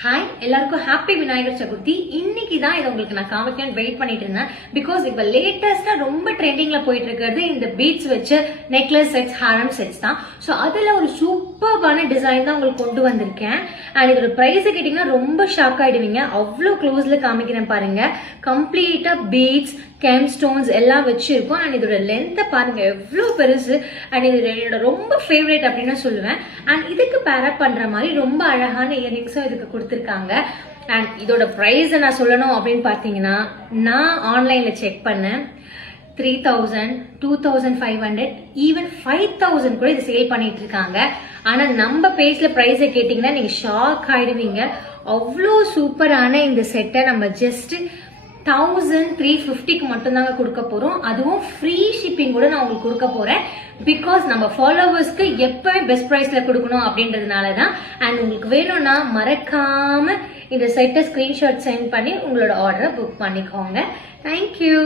Hi எல்லாருக்கும் happy Vinayagar Chaturthi. இன்னைக்கு தான் இதை உங்களுக்கு நான் காமிக்கணும்னு வெயிட் பண்ணிட்டு இருந்தேன். பிகாஸ் இப்போ லேட்டஸ்டா ரொம்ப ட்ரெண்டிங்ல போயிட்டு இருக்கிறது இந்த பீட்ஸ் வச்சு நெக்லஸ் செட்ஸ், ஹாரம் செட்ஸ் தான். ஸோ அதுல ஒரு சூப்பர்பான டிசைன் தான் உங்களுக்கு கொண்டு வந்திருக்கேன். அண்ட் இதோட பிரைஸ் கேட்டீங்கன்னா ரொம்ப ஷாக் ஆயிடுவீங்க. அவ்வளோ க்ளோஸ்ல காமிக்கிறேன் பாருங்க. கம்ப்ளீட்டா பீட்ஸ், கெம் ஸ்டோன்ஸ் எல்லாம் வச்சிருக்கோம். அண்ட் இதோட லென்த்தை பாருங்க எவ்வளோ பெருசு. அண்ட் இது என்னோட ரொம்ப ஃபேவரேட் அப்படின்னு சொல்லுவேன். அண்ட் இதுக்கு பேரப் பண்ற மாதிரி ரொம்ப அழகான இயரிங்ஸும் இதுக்கு கொடுத்துருக்காங்க. அண்ட் இதோட ப்ரைஸ் நான் சொல்லணும் அப்படின்னு பார்த்தீங்கன்னா, நான் ஆன்லைன்ல செக் பண்ணேன். 3000, 2500, ஈவன் 5000 கூட இது சேல் பண்ணிட்டு இருக்காங்க. ஆனா நம்ம பேஜ்ல பிரைஸை கேட்டீங்கன்னா நீங்க ஷாக் ஆயிடுவீங்க. அவ்வளோ சூப்பரான இந்த செட்டை நம்ம ஜஸ்ட் 1350க்கு மட்டும்தாங்க கொடுக்க போறோம். அதுவும் ஃப்ரீ ஷிப்பிங் கூட நான் உங்களுக்கு கொடுக்க போறேன். பிகாஸ் நம்ம ஃபாலோவர்ஸ்க்கு எப்பவுமே பெஸ்ட் பிரைஸ்ல கொடுக்கணும் அப்படின்றதுனால தான். அண்ட் உங்களுக்கு வேணும்னா மறக்காம இந்த செட்டை ஸ்கிரீன்ஷாட் சென்ட் பண்ணி உங்களோட ஆர்டரை புக் பண்ணிக்கோங்க. தேங்க்யூ.